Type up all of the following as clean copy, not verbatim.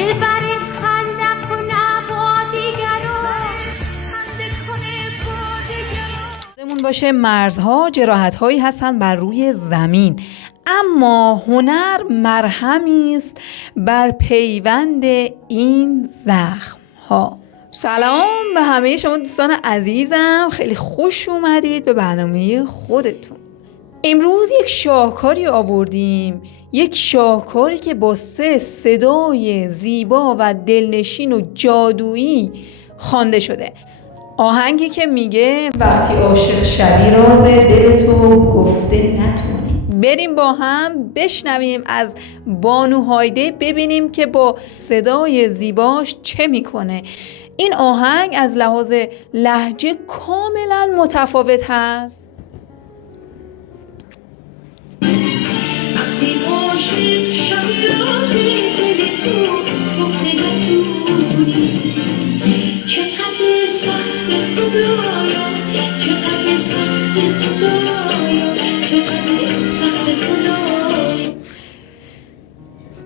دلبرت خنده کنه با دیگران، خنده کنه با دیگران. یادمون باشه مرزها جراحت‌هایی هستن بر روی زمین، اما هنر مرهمی است بر پیوند این زخم‌ها. سلام به همه شما دوستان عزیزم، خیلی خوش اومدید به برنامه خودتون. امروز یک شاهکاری آوردیم، یک شاهکاری که با سه صدای زیبا و دلنشین و جادویی خوانده شده. آهنگی که میگه وقتی عاشق شدی راز دل تو گفته نتونی. بریم با هم بشنویم از بانو هایده، ببینیم که با صدای زیباش چه میکنه. این آهنگ از لحاظ لهجه کاملا متفاوت هست.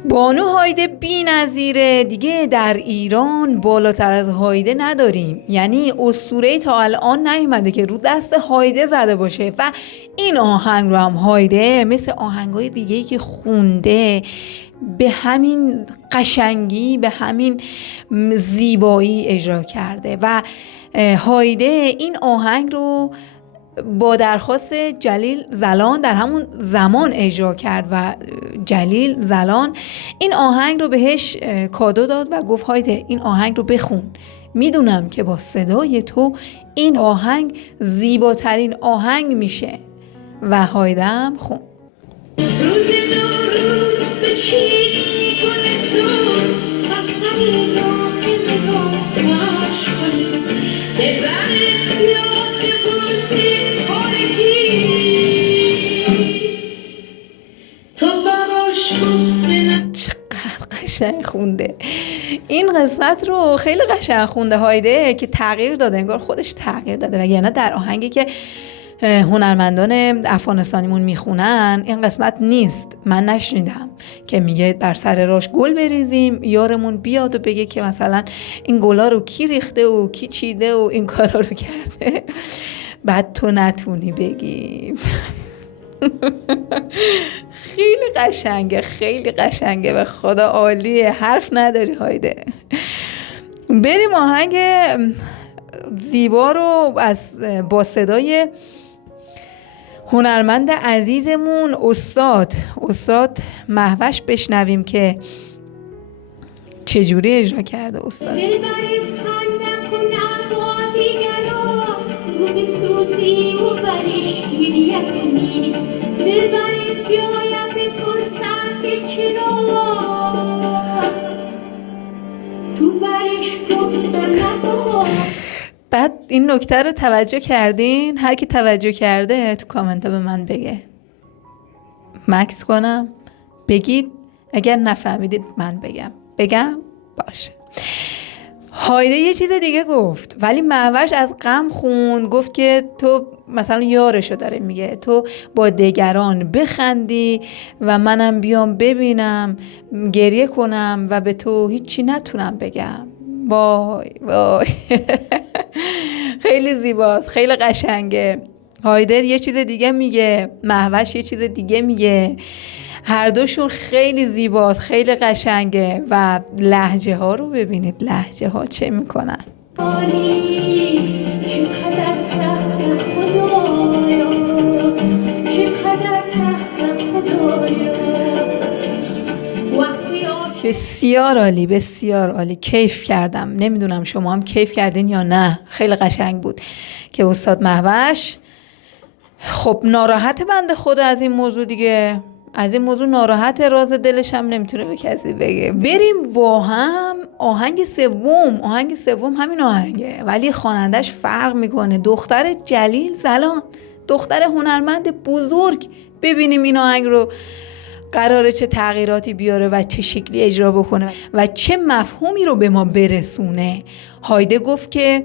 بانو هایده بی‌نظیره دیگه، در ایران بالاتر از هایده نداریم. یعنی اسطوره‌ای تا الان نیومده که رو دست هایده زده باشه و این آهنگ رو هم هایده مثل آهنگای دیگه‌ای که خونده به همین قشنگی، به همین زیبایی اجرا کرده و هایده این آهنگ رو با درخواست جلیل زلان در همون زمان اجرا کرد و جلیل زلان این آهنگ رو بهش کادو داد و گفت هایده این آهنگ رو بخون، میدونم که با صدای تو این آهنگ زیباترین آهنگ میشه. و هایده هم خون. قشنگ خونده. این قسمت رو خیلی قشنگ خونده هایده که تغییر داده، انگار خودش تغییر داده، وگرنه در آهنگی که هنرمندان افغانستانیمون میخونن این قسمت نیست. من نشنیدم که میگه بر سر راش گل بریزیم یارمون بیاد و بگه که مثلا این گلا رو کی ریخته و کی چیده و این کارا رو کرده بعد تو نتونی بگی. خیلی قشنگه، خیلی قشنگه، به خدا عالیه، حرف نداری هایده. بریم آهنگ زیبا رو از با صدای هنرمند عزیزمون استاد مهوش بشنویم که چجوری اجرا کرده استاد. بعد این نکته رو توجه کردین؟ هر کی توجه کرده تو کامنت ها به من بگه، مکس کنم بگید، اگر نفهمیدید من بگم باشه. هایده یه چیز دیگه گفت ولی مهوش از غم خوند، گفت که تو مثلا یارشو داره میگه تو با دیگران بخندی و منم بیام ببینم گریه کنم و به تو هیچی نتونم بگم. وای وای. خیلی زیباست، خیلی قشنگه. هایده یه چیز دیگه میگه، مهوش یه چیز دیگه میگه، هر دوشون خیلی زیباست، خیلی قشنگه. و لهجه ها رو ببینید، لهجه ها چه میکنن. بسیار عالی، بسیار عالی، کیف کردم. نمیدونم شما هم کیف کردین یا نه، خیلی قشنگ بود که استاد مهوش خب ناراحت بنده خدا از این موضوع دیگه، از این موضوع ناراحت، راز دلش هم نمیتونه به کسی بگه. بریم با هم آهنگ سوم همین آهنگه ولی خوانندش فرق میکنه، دختر جلیل زلان، دختر هنرمند بزرگ. ببینیم این آهنگ رو قراره چه تغییراتی بیاره و چه شکلی اجرا بکنه و چه مفهومی رو به ما برسونه. هایده گفت که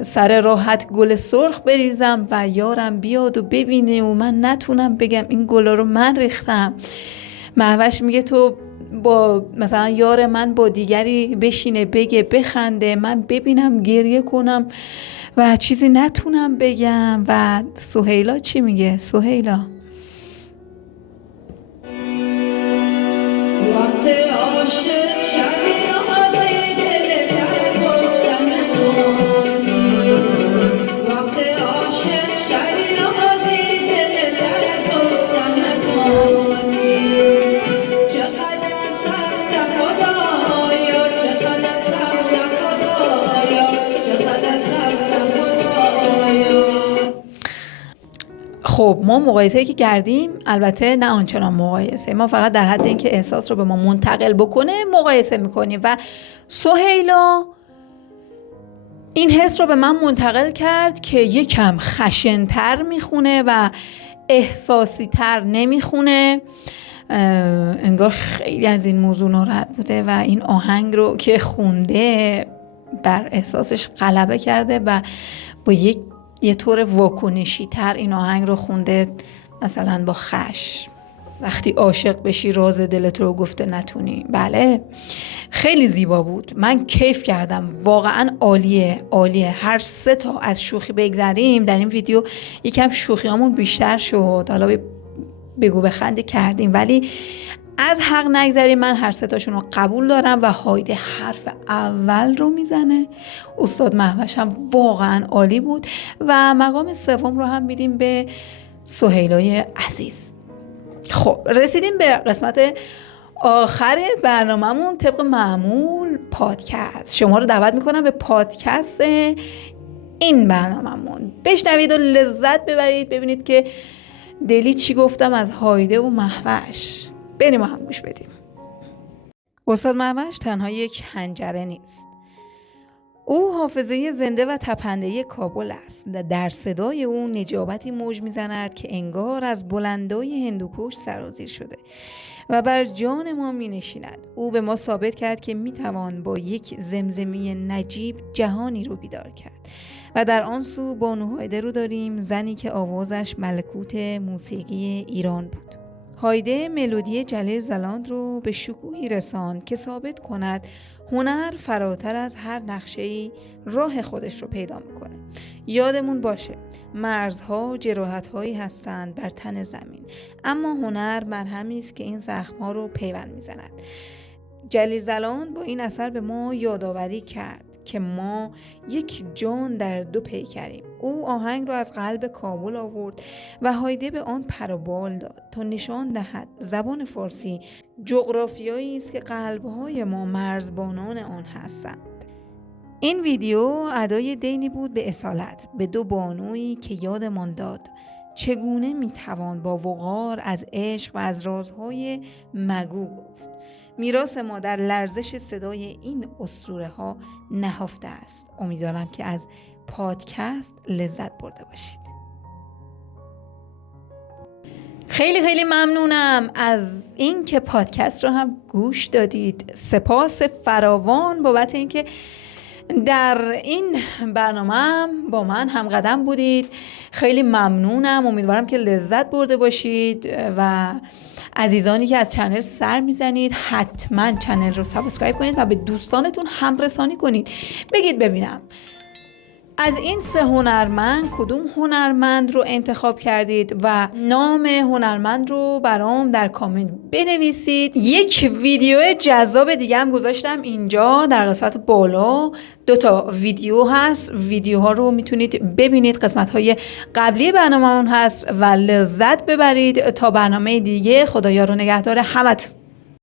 سر راحت گل سرخ بریزم و یارم بیاد و ببینه و من نتونم بگم این گلا رو من ریختم. مهوش میگه تو با مثلا یار من با دیگری بشینه بگه بخنده، من ببینم گریه کنم و چیزی نتونم بگم. و سهیلا چی میگه؟ سهیلا خب ما مقایسه که کردیم، البته نه آنچنان مقایسه، ما فقط در حد اینکه احساس رو به ما منتقل بکنه مقایسه میکنیم و سهیلا این حس رو به من منتقل کرد که یکم خشن‌تر میخونه و احساسی تر نمیخونه. انگار خیلی از این موضوع ناراحت بوده و این آهنگ رو که خونده بر احساسش غلبه کرده و با یه طور واکنشی تر این آهنگ رو خونده، مثلا با خشم. وقتی عاشق بشی راز دلت رو گفته نتونی. بله خیلی زیبا بود، من کیف کردم، واقعا عالیه. هر 3 تا از شوخی بگذریم، در این ویدیو یکم شوخیامون بیشتر شد، حالا بگو بخنده کردیم، ولی از حق نگذریم. من هر 3 تاشون رو قبول دارم و هایده حرف اول رو میزنه. استاد مهوش هم واقعا عالی بود و مقام 3 رو هم میدیم به سهیلای عزیز. خب رسیدیم به قسمت آخر برنامه‌مون. طبق معمول پادکست، شما رو دعوت میکنم به پادکست این برنامه‌مون بشنوید و لذت ببرید، ببینید که دلی چی گفتم از هایده و مهوش. بریم هم گوش بدیم. استاد مهوش تنها یک حنجره نیست، او حافظه زنده و تپنده کابل است. در صدای او نجابتی موج میزند که انگار از بلندای هندوکش سرازیر شده و بر جان ما می نشیند. او به ما ثابت کرد که می توان با یک زمزمه نجیب جهانی رو بیدار کرد. و در آن سو بانو هایده رو داریم، زنی که آوازش ملکوت موسیقی ایران بود. هایده ملودی جلیل زلاند رو به شکوهی رساند که ثابت کند هنر فراتر از هر نقشه‌ای راه خودش رو پیدا میکنه. یادمون باشه مرزها جراحت‌هایی هستند بر تن زمین، اما هنر مرهمی است که این زخم‌ها رو پیوند میزند. جلیل زلاند با این اثر به ما یادآوری کرد که ما یک جان در 2 پیکریم. او آهنگ رو از قلب کابل آورد و هایده به آن پر و بال داد تا نشان دهد زبان فارسی جغرافیایی است که قلب‌های ما مرزبانان آن هستند. این ویدیو ادای دینی بود به اصالت به 2 بانویی که یادمان داد چگونه میتوان با وقار از عشق و از رازهای مگو گفت. میراث ما در لرزش صدای این اسطوره ها نهفته است. امیدوارم که از پادکست لذت برده باشید. خیلی ممنونم از این که پادکست رو هم گوش دادید. سپاس فراوان بابت اینکه در این برنامه با من همقدم بودید. خیلی ممنونم. امیدوارم که لذت برده باشید و عزیزانی که از چنل سر میزنید حتما چنل رو سابسکرایب کنید و به دوستانتون هم رسانی کنید. بگید ببینم از این 3 هنرمند کدوم هنرمند رو انتخاب کردید و نام هنرمند رو برام در کامنت بنویسید. یک ویدیو جذاب دیگه هم گذاشتم اینجا در قسمت بالا. 2 تا ویدیو هست، ویدیوها رو میتونید ببینید، قسمت‌های قبلی برنامه‌مون هست و لذت ببرید. تا برنامه دیگه، خدایا رو نگهدار همتون.